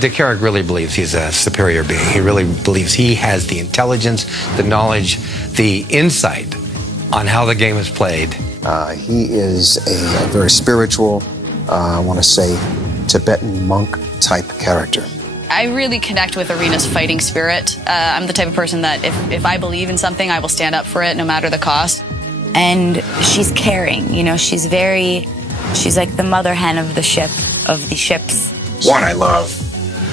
Dick Carrick really believes he's a superior being. He really believes he has the intelligence, the knowledge, the insight on how the game is played. He is a very spiritual, I want to say, Tibetan monk type character. I really connect with Irina's fighting spirit. I'm the type of person that if I believe in something, I will stand up for it no matter the cost. And she's caring, you know, she's like the mother hen of the ships. One, I love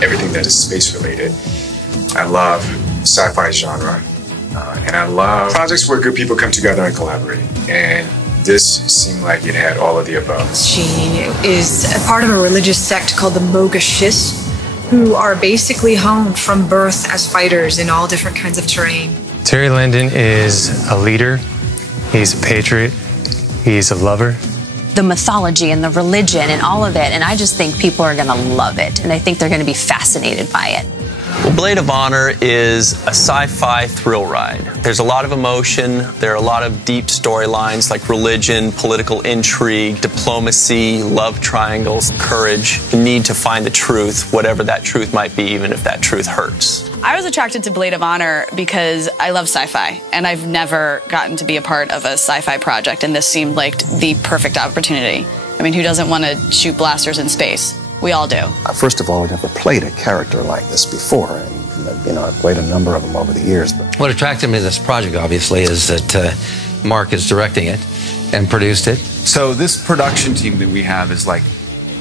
everything that is space related. I love sci-fi genre. And I love projects where good people come together and collaborate. And this seemed like it had all of the above. She is a part of a religious sect called the Moga Shis, who are basically honed from birth as fighters in all different kinds of terrain. Terry Landon is a leader, he's a patriot, he's a lover. The mythology and the religion and all of it, and I just think people are going to love it, and I think they're going to be fascinated by it. Well, Blade of Honor is a sci-fi thrill ride. There's a lot of emotion, there are a lot of deep storylines like religion, political intrigue, diplomacy, love triangles, courage, the need to find the truth, whatever that truth might be, even if that truth hurts. I was attracted to Blade of Honor because I love sci-fi, and I've never gotten to be a part of a sci-fi project, and this seemed like the perfect opportunity. I mean, who doesn't want to shoot blasters in space? We all do. First of all, I never played a character like this before, and you know, I've played a number of them over the years. But What attracted me to this project, obviously, is that Mark is directing it and produced it. So this production team that we have is like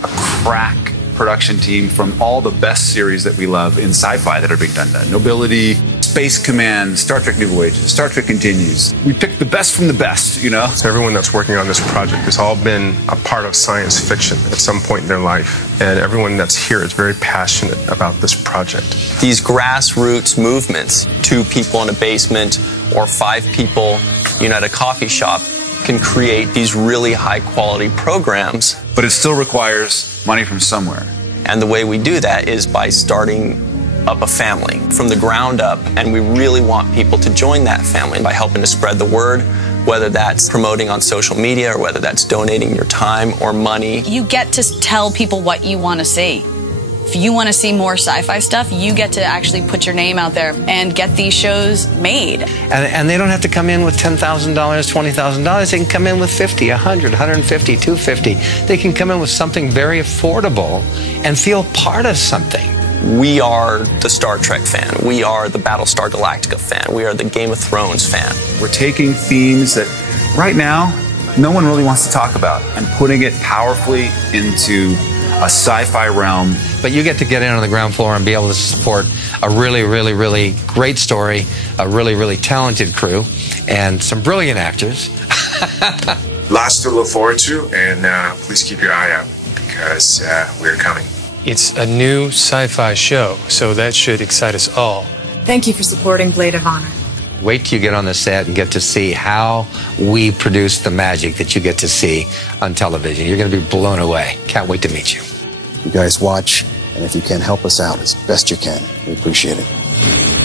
a crack production team from all the best series that we love in sci-fi that are being done. Nobility, Space Command, Star Trek New Voyages, Star Trek Continues. We picked the best from the best, you know? So everyone that's working on this project has all been a part of science fiction at some point in their life. And everyone that's here is very passionate about this project. These grassroots movements, 2 people in a basement or 5 people, you know, at a coffee shop, can create these really high quality programs. But it still requires money from somewhere. And the way we do that is by starting up a family from the ground up, and we really want people to join that family by helping to spread the word, whether that's promoting on social media or whether that's donating your time or money. You get to tell people what you want to see. If you want to see more sci-fi stuff, you get to actually put your name out there and get these shows made. And they don't have to come in with $10,000, $20,000. They can come in with 50, 100, 150, 250. They can come in with something very affordable and feel part of something. We are the Star Trek fan. We are the Battlestar Galactica fan. We are the Game of Thrones fan. We're taking themes that right now no one really wants to talk about and putting it powerfully into a sci-fi realm. But you get to get in on the ground floor and be able to support a really, really, really great story, a really, really talented crew, and some brilliant actors. Lots to look forward to, and please keep your eye out because we're coming. It's a new sci-fi show, so that should excite us all. Thank you for supporting Blade of Honor. Wait till you get on the set and get to see how we produce the magic that you get to see on television. You're going to be blown away. Can't wait to meet you. you guys watch, and if you can help us out as best you can, we appreciate it.